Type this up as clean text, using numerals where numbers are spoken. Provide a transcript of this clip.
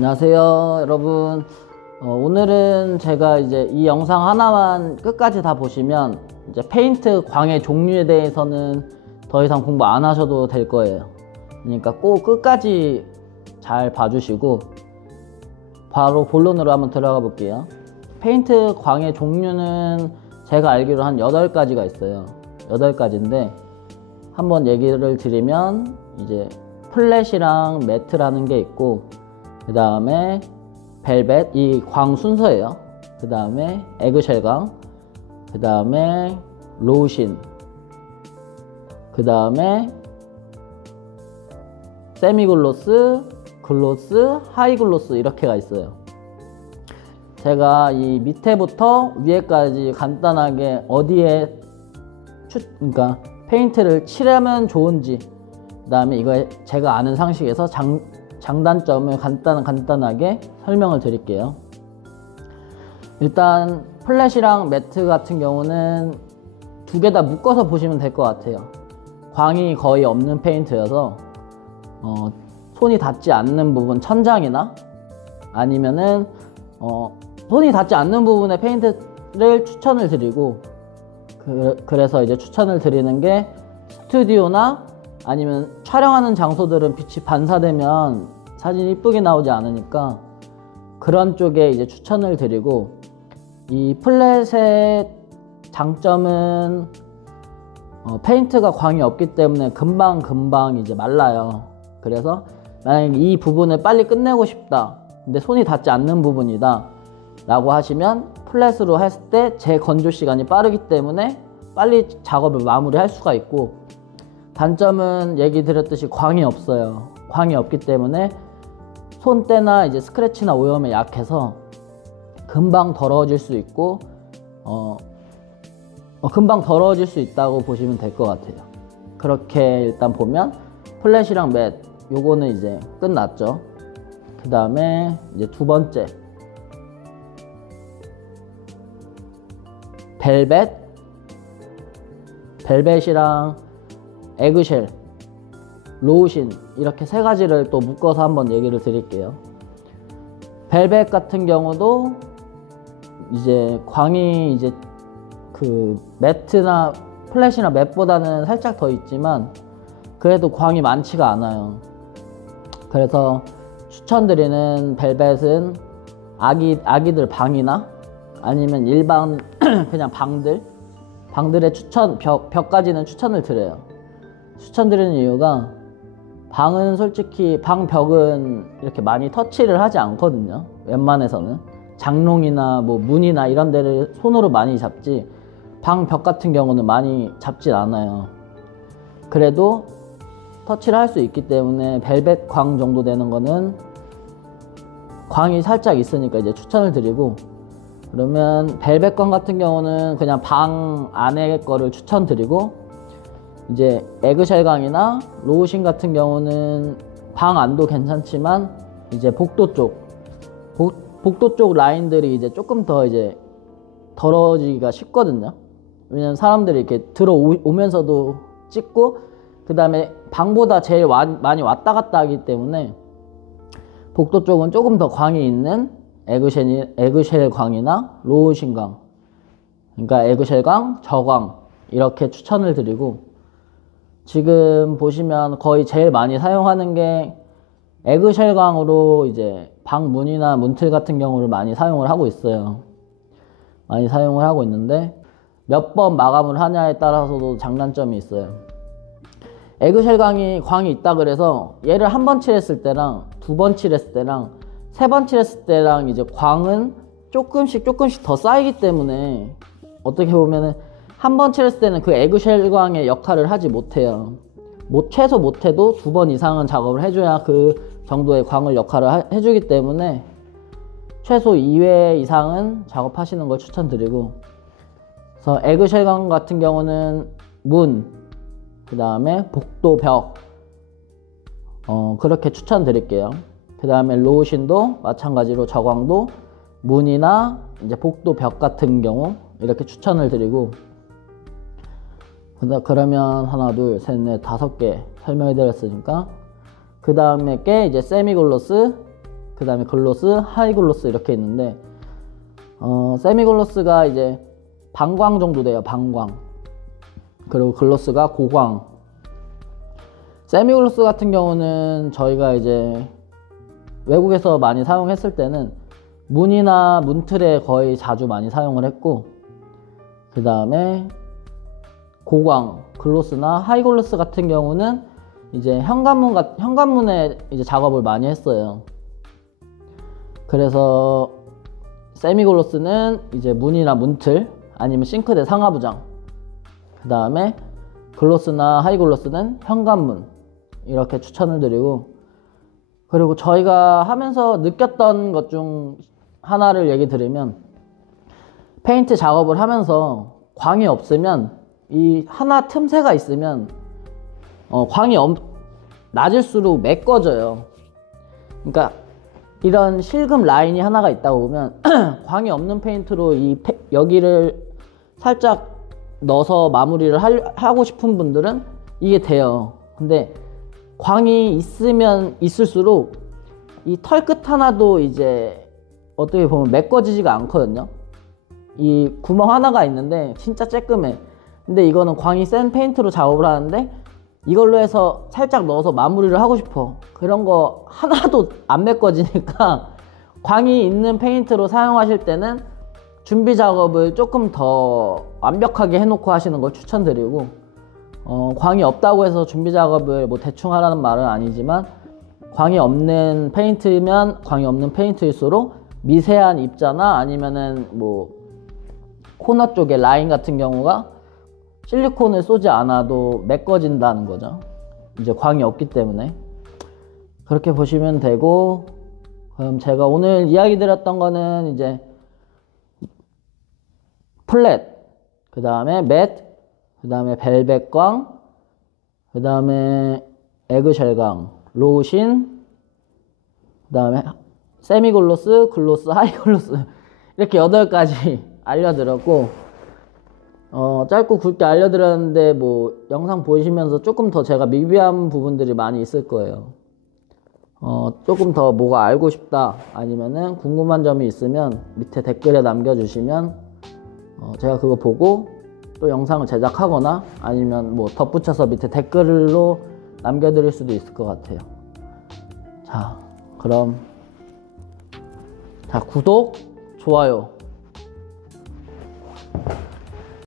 안녕하세요 여러분. 오늘은 제가 이제 이 영상 하나만 끝까지 다 보시면 이제 페인트 광의 종류에 대해서는 더 이상 공부 안 하셔도 될 거예요. 그러니까 꼭 끝까지 잘 봐주시고 바로 본론으로 한번 들어가 볼게요. 페인트 광의 종류는 제가 알기로 한 8가지가 있어요. 8가지인데 한번 얘기를 드리면 이제 플랫이랑 매트라는 게 있고, 그 다음에 벨벳, 이 광 순서예요. 그 다음에 에그쉘 광, 그 다음에 로우신, 그 다음에 세미글로스, 글로스, 하이글로스 이렇게가 있어요. 제가 이 밑에부터 위에까지 간단하게 어디에 그러니까 페인트를 칠하면 좋은지, 그 다음에 이거 제가 아는 상식에서 장단점을 간단하게 설명을 드릴게요. 일단 플랫이랑 매트 같은 경우는 두 개 다 묶어서 보시면 될 것 같아요. 광이 거의 없는 페인트여서 손이 닿지 않는 부분, 천장이나 아니면은 손이 닿지 않는 부분에 페인트를 추천을 드리고, 그래서 이제 추천을 드리는 게 스튜디오나 아니면 촬영하는 장소들은 빛이 반사되면 사진이 이쁘게 나오지 않으니까 그런 쪽에 이제 추천을 드리고, 이 플랫의 장점은 페인트가 광이 없기 때문에 금방 이제 말라요. 그래서 만약에 이 부분을 빨리 끝내고 싶다, 근데 손이 닿지 않는 부분이다 라고 하시면 플랫으로 했을 때 재건조 시간이 빠르기 때문에 빨리 작업을 마무리할 수가 있고, 단점은 얘기 드렸듯이 광이 없어요. 광이 없기 때문에 손때나 이제 스크래치나 오염에 약해서 금방 더러워질 수 있고 금방 더러워질 수 있다고 보시면 될 것 같아요. 그렇게 일단 보면 플랫이랑 맷 요거는 이제 끝났죠. 그 다음에 이제 두 번째 벨벳이랑 에그쉘, 로우신 이렇게 세 가지를 또 묶어서 한번 얘기를 드릴게요. 벨벳 같은 경우도 이제 광이 이제 그 매트나 플랫이나 맷보다는 살짝 더 있지만 그래도 광이 많지가 않아요. 그래서 추천드리는 벨벳은 아기들 방이나 아니면 일반 그냥 방들의 벽까지는 추천을 드려요. 추천드리는 이유가 방은 솔직히 방 벽은 이렇게 많이 터치를 하지 않거든요. 웬만해서는 장롱이나 뭐 문이나 이런 데를 손으로 많이 잡지 방 벽 같은 경우는 많이 잡진 않아요. 그래도 터치를 할 수 있기 때문에 벨벳 광 정도 되는 거는 광이 살짝 있으니까 이제 추천을 드리고, 그러면 벨벳 광 같은 경우는 그냥 방 안에 거를 추천드리고, 이제 에그쉘 광이나 로우신 같은 경우는 방 안도 괜찮지만 이제 복도 쪽 라인들이 이제 조금 더 이제 더러워지기가 쉽거든요. 왜냐면 사람들이 이렇게 들어오면서도 찍고, 그 다음에 방보다 제일 많이 왔다 갔다 하기 때문에 복도 쪽은 조금 더 광이 있는 에그쉘 광이나 로우신 광, 그러니까 에그쉘 광, 저광 이렇게 추천을 드리고, 지금 보시면 거의 제일 많이 사용하는 게 에그쉘 광으로 이제 방 문이나 문틀 같은 경우를 많이 사용을 하고 있어요. 많이 사용을 하고 있는데 몇 번 마감을 하냐에 따라서도 장단점이 있어요. 에그쉘 광이 있다 그래서 얘를 한 번 칠했을 때랑 두 번 칠했을 때랑 세 번 칠했을 때랑 이제 광은 조금씩 더 쌓이기 때문에 어떻게 보면은 한 번 칠했을 때는 그 에그쉘 광의 역할을 하지 못해요. 최소 못해도 두 번 이상은 작업을 해줘야 그 정도의 광을 역할을 해주기 때문에 최소 2회 이상은 작업하시는 걸 추천드리고, 그래서 에그쉘 광 같은 경우는 문, 그 다음에 복도 벽 그렇게 추천드릴게요. 그 다음에 로우신도 마찬가지로 저광도 문이나 이제 복도 벽 같은 경우 이렇게 추천을 드리고, 그러면 하나, 둘, 셋, 넷, 5개 설명해 드렸으니까 그 다음에 게 이제 세미글로스, 그 다음에 글로스, 하이 글로스 이렇게 있는데 세미 글로스가 이제 방광 정도 돼요. 방광. 그리고 글로스가 고광. 세미 글로스 같은 경우는 저희가 이제 외국에서 많이 사용했을 때는 문이나 문틀에 거의 자주 많이 사용을 했고, 그 다음에 고광 글로스나 하이 글로스 같은 경우는 이제 현관문에 이제 작업을 많이 했어요. 그래서 세미 글로스는 이제 문이나 문틀 아니면 싱크대 상하부장, 그 다음에 글로스나 하이 글로스는 현관문, 이렇게 추천을 드리고, 그리고 저희가 하면서 느꼈던 것 중 하나를 얘기 드리면, 페인트 작업을 하면서 광이 없으면, 이 하나 틈새가 있으면 광이 낮을수록 메꿔져요. 그러니까 이런 실금 라인이 하나가 있다고 보면 광이 없는 페인트로 여기를 살짝 넣어서 마무리를 하고 싶은 분들은 이게 돼요. 근데 광이 있으면 있을수록 이 털끝 하나도 이제 어떻게 보면 메꿔지지가 않거든요. 이 구멍 하나가 있는데 진짜 쬐끔해. 근데 이거는 광이 센 페인트로 작업을 하는데 이걸로 해서 살짝 넣어서 마무리를 하고 싶어. 그런 거 하나도 안 메꿔지니까 광이 있는 페인트로 사용하실 때는 준비 작업을 조금 더 완벽하게 해놓고 하시는 걸 추천드리고, 광이 없다고 해서 준비 작업을 뭐 대충 하라는 말은 아니지만, 광이 없는 페인트면 광이 없는 페인트일수록 미세한 입자나 아니면은 뭐 코너 쪽에 라인 같은 경우가 실리콘을 쏘지 않아도 메꿔진다는 거죠. 이제 광이 없기 때문에. 그렇게 보시면 되고, 그럼 제가 오늘 이야기 드렸던 거는 이제 플랫, 그 다음에 맷, 그 다음에 벨벳 광, 그 다음에 에그쉘 광, 로우신, 그 다음에 세미 글로스, 글로스, 하이 글로스, 이렇게 8가지 알려드렸고, 짧고 굵게 알려드렸는데 뭐 영상 보시면서 조금 더 제가 미비한 부분들이 많이 있을 거예요. 조금 더 뭐가 알고 싶다 아니면은 궁금한 점이 있으면 밑에 댓글에 남겨주시면 제가 그거 보고 또 영상을 제작하거나 아니면 뭐 덧붙여서 밑에 댓글로 남겨드릴 수도 있을 것 같아요. 자, 그럼 구독, 좋아요